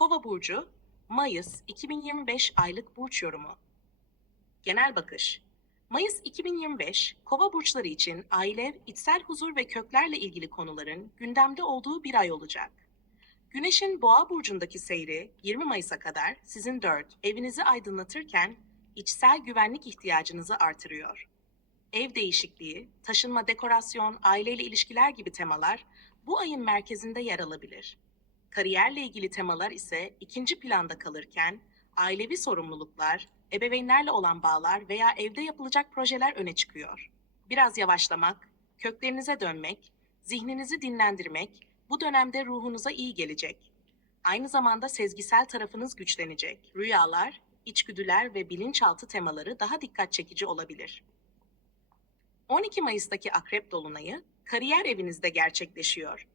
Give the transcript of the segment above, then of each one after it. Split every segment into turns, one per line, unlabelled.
Kova burcu Mayıs 2025 aylık burç yorumu. Genel bakış. Mayıs 2025 Kova burçları için aile, içsel huzur ve köklerle ilgili konuların gündemde olduğu bir ay olacak. Güneşin Boğa burcundaki seyri 20 Mayıs'a kadar sizin 4 evinizi aydınlatırken içsel güvenlik ihtiyacınızı artırıyor. Ev değişikliği, taşınma, dekorasyon, aileyle ilişkiler gibi temalar bu ayın merkezinde yer alabilir. Kariyerle ilgili temalar ise ikinci planda kalırken ailevi sorumluluklar, ebeveynlerle olan bağlar veya evde yapılacak projeler öne çıkıyor. Biraz yavaşlamak, köklerinize dönmek, zihninizi dinlendirmek bu dönemde ruhunuza iyi gelecek. Aynı zamanda sezgisel tarafınız güçlenecek. Rüyalar, içgüdüler ve bilinçaltı temaları daha dikkat çekici olabilir. 12 Mayıs'taki Akrep Dolunayı kariyer evinizde gerçekleşiyor.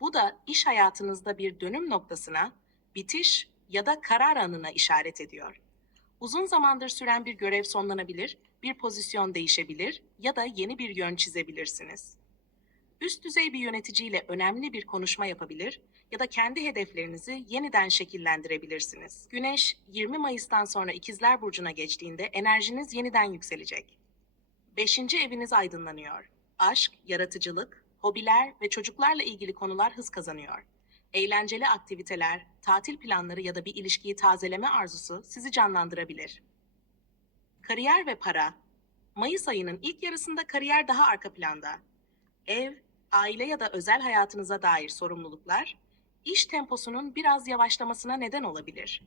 Bu da iş hayatınızda bir dönüm noktasına, bitiş ya da karar anına işaret ediyor. Uzun zamandır süren bir görev sonlanabilir, bir pozisyon değişebilir ya da yeni bir yön çizebilirsiniz. Üst düzey bir yöneticiyle önemli bir konuşma yapabilir ya da kendi hedeflerinizi yeniden şekillendirebilirsiniz. Güneş 20 Mayıs'tan sonra İkizler Burcu'na geçtiğinde enerjiniz yeniden yükselecek. Beşinci eviniz aydınlanıyor. Aşk, yaratıcılık, hobiler ve çocuklarla ilgili konular hız kazanıyor. Eğlenceli aktiviteler, tatil planları ya da bir ilişkiyi tazeleme arzusu sizi canlandırabilir. Kariyer ve para. Mayıs ayının ilk yarısında kariyer daha arka planda. Ev, aile ya da özel hayatınıza dair sorumluluklar, iş temposunun biraz yavaşlamasına neden olabilir.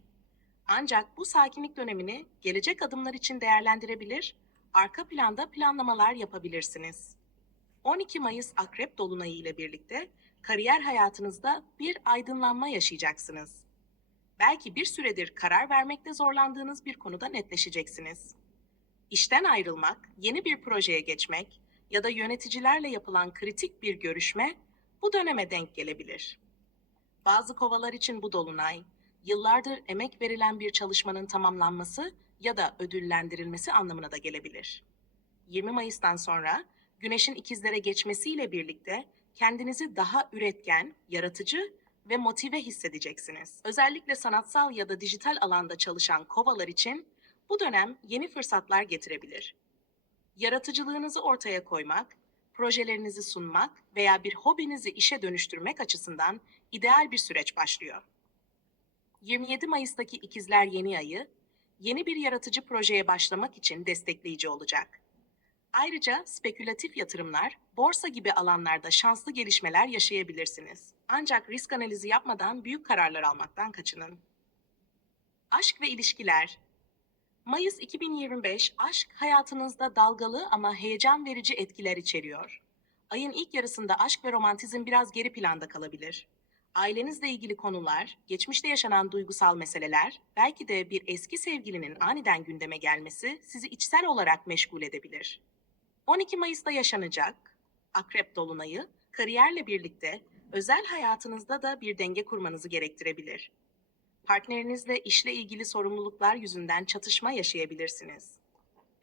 Ancak bu sakinlik dönemini gelecek adımlar için değerlendirebilir, arka planda planlamalar yapabilirsiniz. 12 Mayıs Akrep Dolunayı ile birlikte kariyer hayatınızda bir aydınlanma yaşayacaksınız. Belki bir süredir karar vermekte zorlandığınız bir konuda netleşeceksiniz. İşten ayrılmak, yeni bir projeye geçmek ya da yöneticilerle yapılan kritik bir görüşme bu döneme denk gelebilir. Bazı kovalar için bu dolunay, yıllardır emek verilen bir çalışmanın tamamlanması ya da ödüllendirilmesi anlamına da gelebilir. 20 Mayıs'tan sonra Güneşin ikizlere geçmesiyle birlikte kendinizi daha üretken, yaratıcı ve motive hissedeceksiniz. Özellikle sanatsal ya da dijital alanda çalışan kovalar için bu dönem yeni fırsatlar getirebilir. Yaratıcılığınızı ortaya koymak, projelerinizi sunmak veya bir hobinizi işe dönüştürmek açısından ideal bir süreç başlıyor. 27 Mayıs'taki İkizler Yeni Ayı, yeni bir yaratıcı projeye başlamak için destekleyici olacak. Ayrıca spekülatif yatırımlar, borsa gibi alanlarda şanslı gelişmeler yaşayabilirsiniz. Ancak risk analizi yapmadan büyük kararlar almaktan kaçının. Aşk ve ilişkiler Mayıs 2025 aşk hayatınızda dalgalı ama heyecan verici etkiler içeriyor. Ayın ilk yarısında aşk ve romantizm biraz geri planda kalabilir. Ailenizle ilgili konular, geçmişte yaşanan duygusal meseleler, belki de bir eski sevgilinin aniden gündeme gelmesi sizi içsel olarak meşgul edebilir. 12 Mayıs'ta yaşanacak Akrep Dolunayı, kariyerle birlikte özel hayatınızda da bir denge kurmanızı gerektirebilir. Partnerinizle işle ilgili sorumluluklar yüzünden çatışma yaşayabilirsiniz.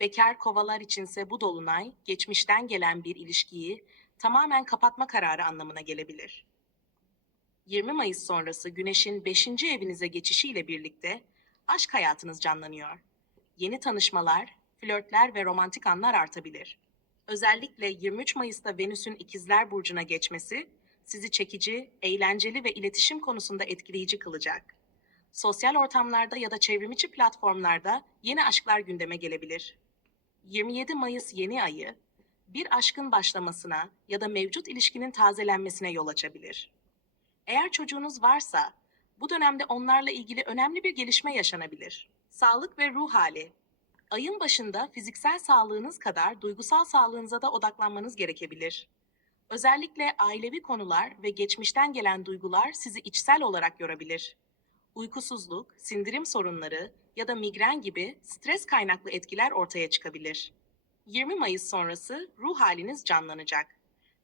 Bekar kovalar içinse bu dolunay, geçmişten gelen bir ilişkiyi tamamen kapatma kararı anlamına gelebilir. 20 Mayıs sonrası Güneş'in 5. evinize geçişiyle birlikte aşk hayatınız canlanıyor. Yeni tanışmalar, flörtler ve romantik anlar artabilir. Özellikle 23 Mayıs'ta Venüs'ün İkizler Burcu'na geçmesi sizi çekici, eğlenceli ve iletişim konusunda etkileyici kılacak. Sosyal ortamlarda ya da çevrimiçi platformlarda yeni aşklar gündeme gelebilir. 27 Mayıs yeni ayı, bir aşkın başlamasına ya da mevcut ilişkinin tazelenmesine yol açabilir. Eğer çocuğunuz varsa, bu dönemde onlarla ilgili önemli bir gelişme yaşanabilir. Sağlık ve ruh hali Ayın başında fiziksel sağlığınız kadar duygusal sağlığınıza da odaklanmanız gerekebilir. Özellikle ailevi konular ve geçmişten gelen duygular sizi içsel olarak yorabilir. Uykusuzluk, sindirim sorunları ya da migren gibi stres kaynaklı etkiler ortaya çıkabilir. 20 Mayıs sonrası ruh haliniz canlanacak.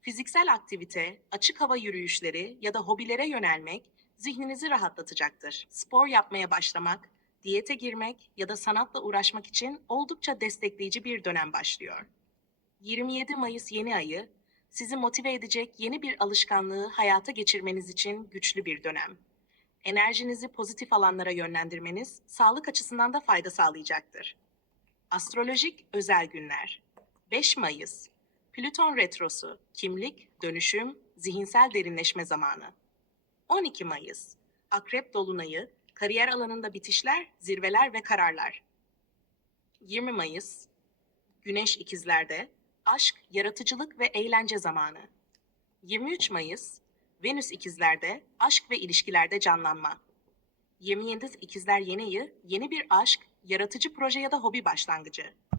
Fiziksel aktivite, açık hava yürüyüşleri ya da hobilere yönelmek zihninizi rahatlatacaktır. Spor yapmaya başlamak, diyete girmek ya da sanatla uğraşmak için oldukça destekleyici bir dönem başlıyor. 27 Mayıs yeni ayı sizi motive edecek yeni bir alışkanlığı hayata geçirmeniz için güçlü bir dönem. Enerjinizi pozitif alanlara yönlendirmeniz sağlık açısından da fayda sağlayacaktır. Astrolojik özel günler 5 Mayıs Plüton retrosu, kimlik, dönüşüm, zihinsel derinleşme zamanı. 12 Mayıs Akrep dolunayı, kariyer alanında bitişler, zirveler ve kararlar. 20 Mayıs Güneş ikizlerde, aşk, yaratıcılık ve eğlence zamanı. 23 Mayıs Venüs ikizlerde, aşk ve ilişkilerde canlanma. 27 ikizler yeni ayı, yeni bir aşk, yaratıcı proje ya da hobi başlangıcı.